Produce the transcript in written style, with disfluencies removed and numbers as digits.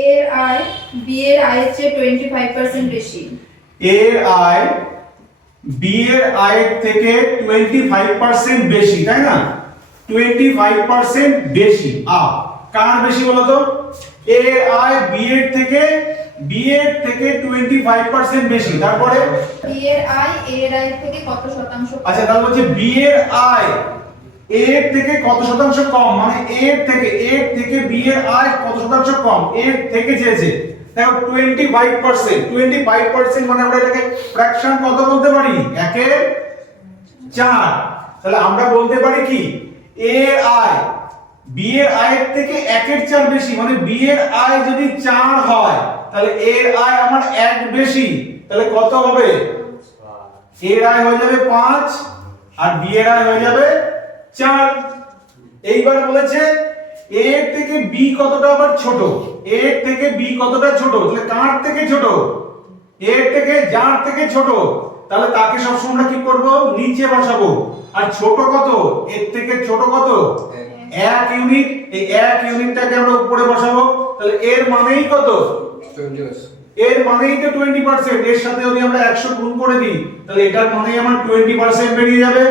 এর আয় বি এর আয়ের চেয়ে 25% বেশি। এর আয় বি এর আয়ের থেকে 25% বেশি, তাই না? 25% বেশি। কার বেশি বলো তো? এর আয় বি এর থেকে 25% বেশি। তারপরে বি এর আয় এ এর আয়ের থেকে কত শতাংশ কম? আচ্ছা, তাহলে হচ্ছে বি এর আয় এর থেকে কত শতাংশ কম, মানে এর থেকে বি এর আয় কত শতাংশ কম, এর থেকে চেয়েছে। দেখো 25% মানে আমরা এটাকে ফ্র্যাকশন কত বলতে পারি? 1/4। তাহলে আমরা বলতে পারি কি, এর আয় বি এর আয়ের থেকে 1/4 বেশি, মানে বি এর আয় যদি 4 হয় তাহলে এর আয় আমার 1 বেশি। তাহলে কত হবে? এর আয় হয়ে যাবে 5 আর বি এর আয় হয়ে যাবে 4। এইবার বলেছে এর থেকে বি কতটা আবার ছোট, এর থেকে বি কতটা ছোট, তাহলে কার থেকে ছোট? এর থেকে, যার থেকে ছোট, তাহলে তাকে সবসময় আমরা কি করব? নিচে বসাবো। আর ছোট কত? এর থেকে ছোট কত? 1 ইউনিট। এই 1 ইউনিটটাকে আমরা উপরে বসাবো। তাহলে এর মানেই কত? 20%। এর মানেই তো 20%। এর সাথে যদি আমরা 100 গুণ করে দিই তাহলে এটার মানেই আমার 20% বেরিয়ে যাবে।